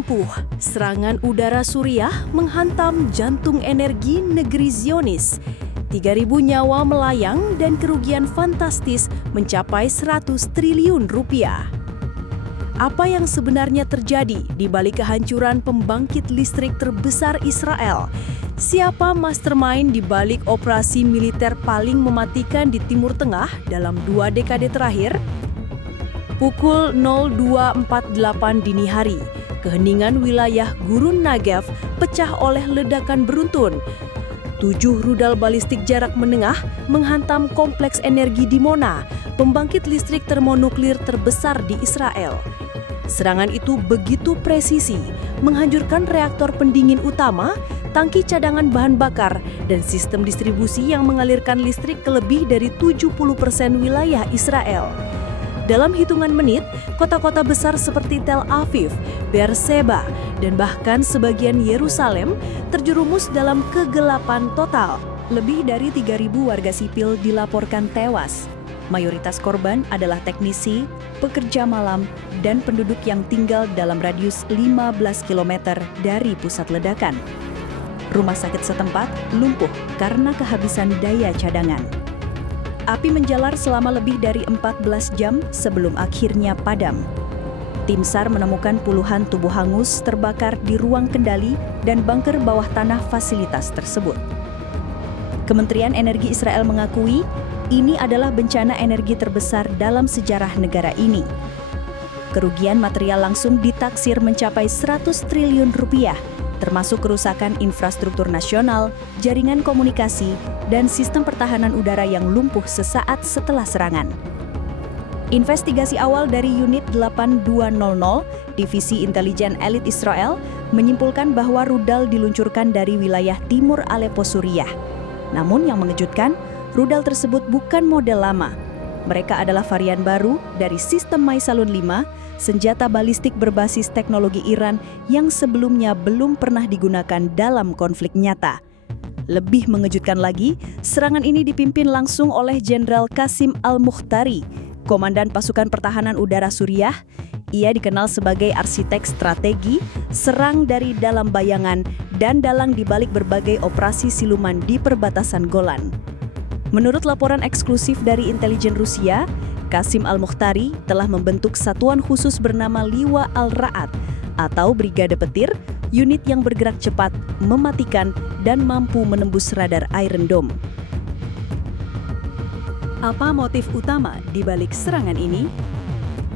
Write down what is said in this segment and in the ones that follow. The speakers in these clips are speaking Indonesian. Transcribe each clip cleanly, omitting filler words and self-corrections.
lumpuh, serangan udara Suriah menghantam jantung energi negeri Zionis. 3.000 nyawa melayang dan kerugian fantastis mencapai 100 triliun rupiah. Apa yang sebenarnya terjadi di balik kehancuran pembangkit listrik terbesar Israel? Siapa mastermind di balik operasi militer paling mematikan di Timur Tengah dalam 2 dekade terakhir? Pukul 02.48 dini hari, keheningan wilayah Gurun Negev pecah oleh ledakan beruntun. 7 rudal balistik jarak menengah menghantam kompleks energi Dimona, pembangkit listrik termonuklir terbesar di Israel. Serangan itu begitu presisi, menghancurkan reaktor pendingin utama, tangki cadangan bahan bakar, dan sistem distribusi yang mengalirkan listrik ke lebih dari 70% wilayah Israel. Dalam hitungan menit, kota-kota besar seperti Tel Aviv, Beersheba, dan bahkan sebagian Yerusalem terjerumus dalam kegelapan total. Lebih dari 3.000 warga sipil dilaporkan tewas. Mayoritas korban adalah teknisi, pekerja malam, dan penduduk yang tinggal dalam radius 15 km dari pusat ledakan. Rumah sakit setempat lumpuh karena kehabisan daya cadangan. Api menjalar selama lebih dari 14 jam sebelum akhirnya padam. Tim SAR menemukan puluhan tubuh hangus terbakar di ruang kendali dan bunker bawah tanah fasilitas tersebut. Kementerian Energi Israel mengakui ini adalah bencana energi terbesar dalam sejarah negara ini. Kerugian material langsung ditaksir mencapai 100 triliun rupiah, termasuk kerusakan infrastruktur nasional, jaringan komunikasi, dan sistem pertahanan udara yang lumpuh sesaat setelah serangan. Investigasi awal dari Unit 8200, Divisi Intelijen Elit Israel, menyimpulkan bahwa rudal diluncurkan dari wilayah timur Aleppo, Suriah. Namun yang mengejutkan, rudal tersebut bukan model lama. Mereka adalah varian baru dari sistem Maisalun 5, senjata balistik berbasis teknologi Iran yang sebelumnya belum pernah digunakan dalam konflik nyata. Lebih mengejutkan lagi, serangan ini dipimpin langsung oleh Jenderal Qasim Al-Mukhtari, Komandan Pasukan Pertahanan Udara Suriah. Ia dikenal sebagai arsitek strategi, serang dari dalam bayangan, dan dalang di balik berbagai operasi siluman di perbatasan Golan. Menurut laporan eksklusif dari intelijen Rusia, Qasim Al-Mukhtari telah membentuk satuan khusus bernama Liwa Al-Ra'ad atau Brigade Petir, unit yang bergerak cepat, mematikan, dan mampu menembus radar Iron Dome. Apa motif utama di balik serangan ini?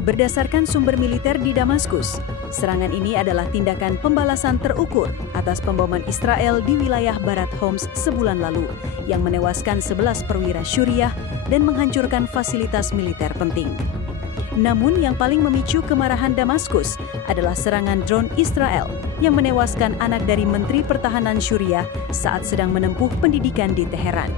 Berdasarkan sumber militer di Damaskus, serangan ini adalah tindakan pembalasan terukur atas pemboman Israel di wilayah barat Homs sebulan lalu, yang menewaskan 11 perwira Syuriah dan menghancurkan fasilitas militer penting. Namun yang paling memicu kemarahan Damaskus adalah serangan drone Israel yang menewaskan anak dari Menteri Pertahanan Syuriah saat sedang menempuh pendidikan di Teheran.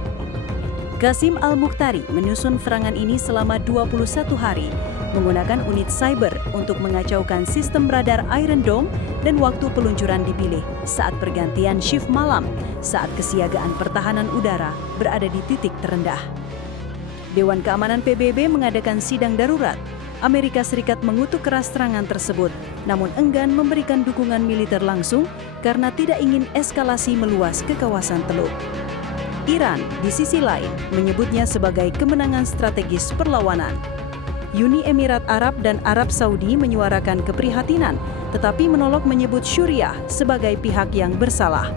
Qasim Al-Mukhtari menyusun serangan ini selama 21 hari, menggunakan unit cyber untuk mengacaukan sistem radar Iron Dome, dan waktu peluncuran dipilih saat pergantian shift malam saat kesiagaan pertahanan udara berada di titik terendah. Dewan Keamanan PBB mengadakan sidang darurat. Amerika Serikat mengutuk keras serangan tersebut, namun enggan memberikan dukungan militer langsung karena tidak ingin eskalasi meluas ke kawasan Teluk. Iran, di sisi lain, menyebutnya sebagai kemenangan strategis perlawanan. Uni Emirat Arab dan Arab Saudi menyuarakan keprihatinan, tetapi menolak menyebut Syuriah sebagai pihak yang bersalah.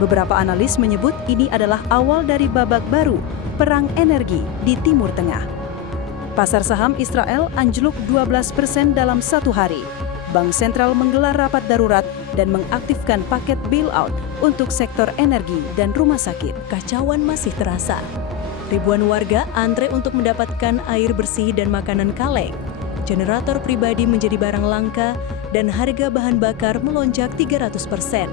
Beberapa analis menyebut ini adalah awal dari babak baru, perang energi di Timur Tengah. Pasar saham Israel anjlok 12% dalam satu hari. Bank sentral menggelar rapat darurat dan mengaktifkan paket bailout untuk sektor energi dan rumah sakit. Kacauan masih terasa. Ribuan warga antre untuk mendapatkan air bersih dan makanan kaleng. Generator pribadi menjadi barang langka dan harga bahan bakar melonjak 300%.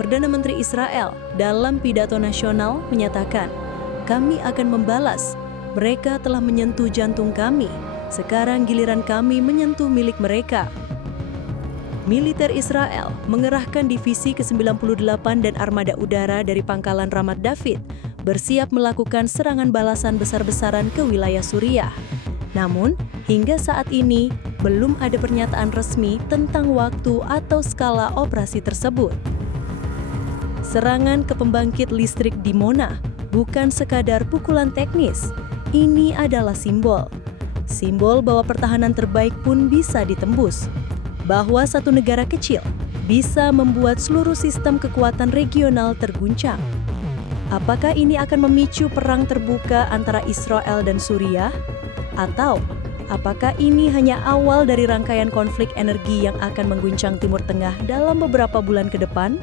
Perdana Menteri Israel dalam pidato nasional menyatakan, "Kami akan membalas. Mereka telah menyentuh jantung kami. Sekarang giliran kami menyentuh milik mereka." Militer Israel mengerahkan divisi ke-98 dan armada udara dari pangkalan Ramat David, bersiap melakukan serangan balasan besar-besaran ke wilayah Suriah. Namun, hingga saat ini, belum ada pernyataan resmi tentang waktu atau skala operasi tersebut. Serangan ke pembangkit listrik di Mona bukan sekadar pukulan teknis, ini adalah simbol. Simbol bahwa pertahanan terbaik pun bisa ditembus, bahwa satu negara kecil bisa membuat seluruh sistem kekuatan regional terguncang. Apakah ini akan memicu perang terbuka antara Israel dan Suriah? Atau apakah ini hanya awal dari rangkaian konflik energi yang akan mengguncang Timur Tengah dalam beberapa bulan ke depan?